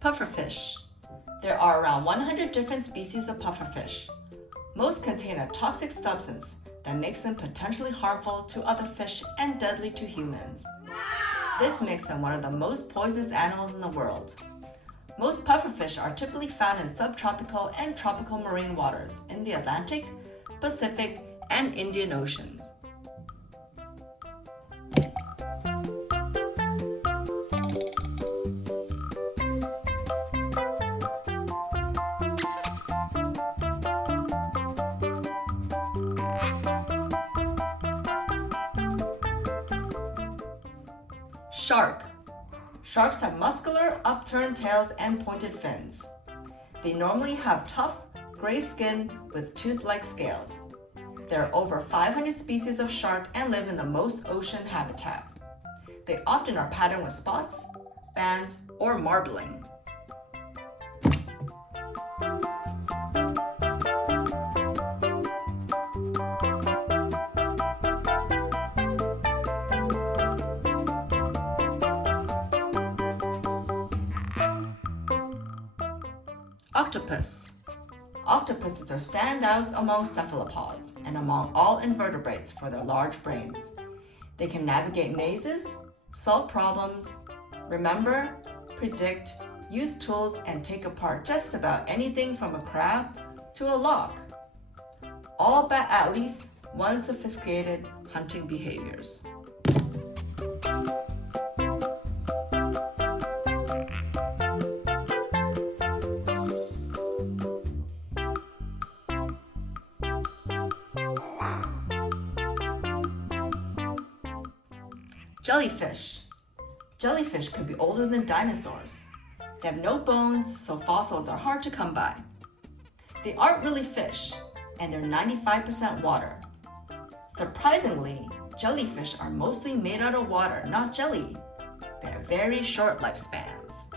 Pufferfish. There are around 100 different species of pufferfish. Most contain a toxic substance that makes them potentially harmful to other fish and deadly to humans. This makes them one of the most poisonous animals in the world. Most pufferfish are typically found in subtropical and tropical marine waters in the Atlantic, Pacific, and Indian Ocean. Shark. Sharks have muscular, upturned tails and pointed fins. They normally have tough, gray skin with tooth-like scales. There are over 500 species of shark and live in the most ocean habitat. They often are patterned with spots, bands, or marbling. Octopus. Octopuses are standouts among cephalopods and among all invertebrates for their large brains. They can navigate mazes, solve problems, remember, predict, use tools, and take apart just about anything from a crab to a lock, all by at least one sophisticated hunting behaviors. Jellyfish. Jellyfish could be older than dinosaurs. They have no bones, so fossils are hard to come by. They aren't really fish, and they're 95% water. Surprisingly, jellyfish are mostly made out of water, not jelly. They have very short lifespans.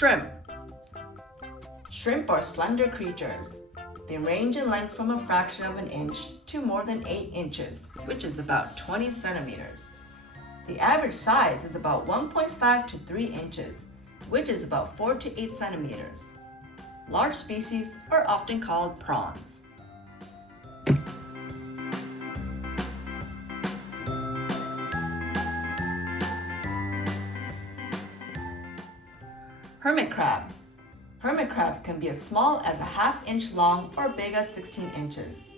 Shrimp. Shrimp are slender creatures. They range in length from a fraction of an inch to more than 8 inches, which is about 20 centimeters. The average size is about 1.5 to 3 inches, which is about 4 to 8 centimeters. Large species are often called prawns. Hermit crab. Hermit crabs can be as small as a ½ inch long or big as 16 inches.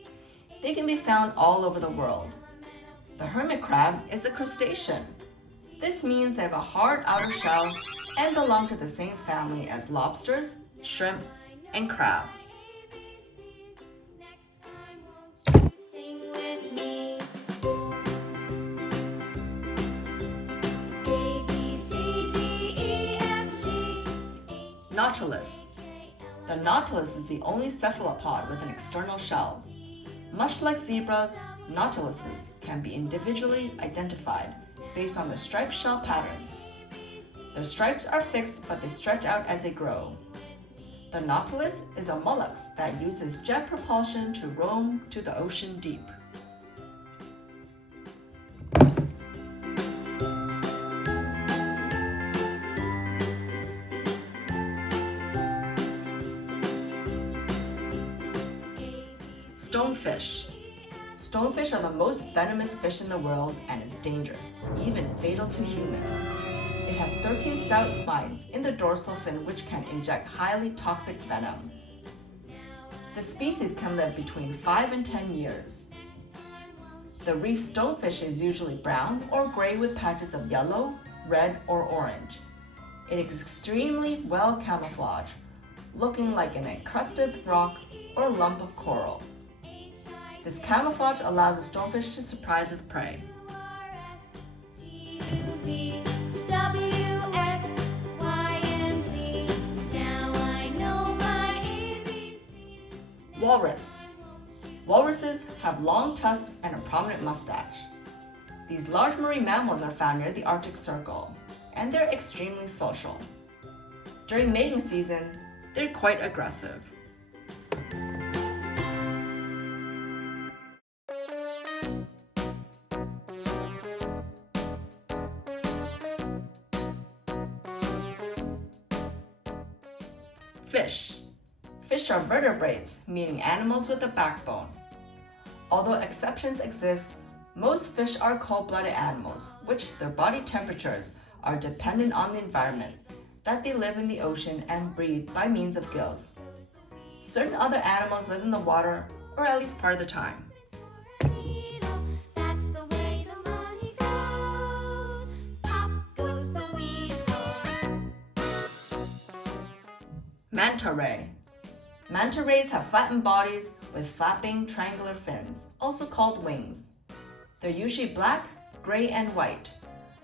They can be found all over the world. The hermit crab is a crustacean. This means they have a hard outer shell and belong to the same family as lobsters, shrimp, and crab. Nautilus. The nautilus is the only cephalopod with an external shell. Much like zebras, nautiluses can be individually identified based on the striped shell patterns. Their stripes are fixed, but they stretch out as they grow. The nautilus is a mollusk that uses jet propulsion to roam to the ocean deep. Stonefish. Stonefish are the most venomous fish in the world and is dangerous, even fatal to humans. It has 13 stout spines in the dorsal fin which can inject highly toxic venom. The species can live between 5 and 10 years. The reef stonefish is usually brown or gray with patches of yellow, red, or orange. It is extremely well camouflaged, looking like an encrusted rock or lump of coral. This camouflage allows the stonefish to surprise its prey. Walrus. Walruses have long tusks and a prominent mustache. These large marine mammals are found near the Arctic Circle, and they're extremely social. During mating season, They're quite aggressive. Fish. Fish are vertebrates, meaning animals with a backbone. Although exceptions exist, most fish are cold-blooded animals, which their body temperatures are dependent on the environment, that they live in the ocean and breathe by means of gills. Certain other animals live in the water, or at least part of the time. Manta ray. Manta rays have flattened bodies with flapping triangular fins, also called wings. They're usually black, gray, and white,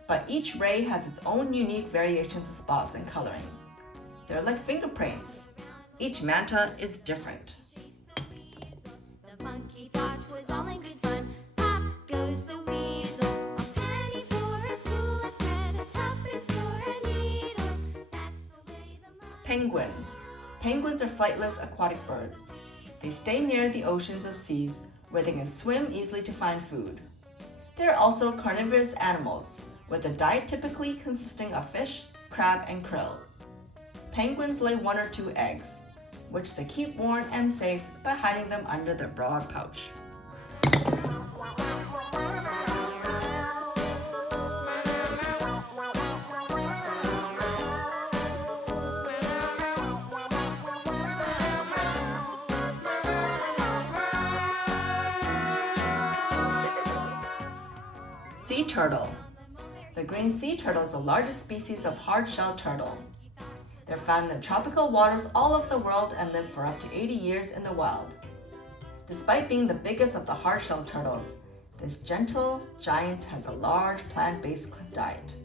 but each ray has its own unique variations of spots and coloring. They're like fingerprints. Each manta is different. The monkey thought it was all in good fun. Pop goes the weasel. A penny for a spool of thread, a tuppence for a needle. That's the way the monkey... Penguin. Penguins are flightless aquatic birds. They stay near the oceans or seas where they can swim easily to find food. They are also carnivorous animals, with a diet typically consisting of fish, crab, and krill. Penguins lay 1 or 2 eggs, which they keep warm and safe by hiding them under their broad pouch. Sea turtle. The green sea turtle is the largest species of hard-shelled turtle. They're found in the tropical waters all over the world and live for up to 80 years in the wild. Despite being the biggest of the hard-shelled turtles, this gentle giant has a large plant-based diet.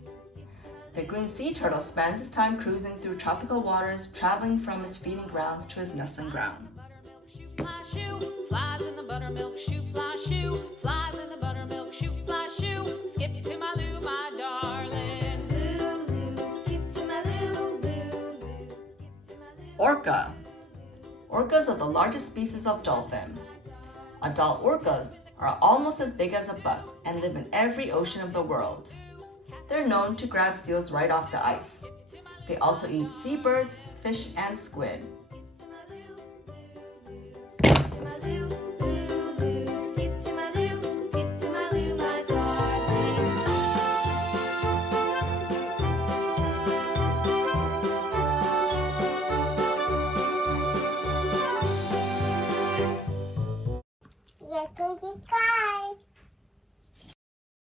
The green sea turtle spends its time cruising through tropical waters, traveling from its feeding grounds to its nesting ground. Flies in the buttermilk shoe, fly shoe. Flies in the buttermilk shoe, fly shoe. Skip to my loo, my darling. Loo, loo, skip to my loo, loo, loo, skip to my loo. Orca. Orcas are the largest species of dolphin. Adult orcas are almost as big as a bus and live in every ocean of the world. They're known to grab seals right off the ice. They also eat seabirds, fish, and squid. You can subscribe.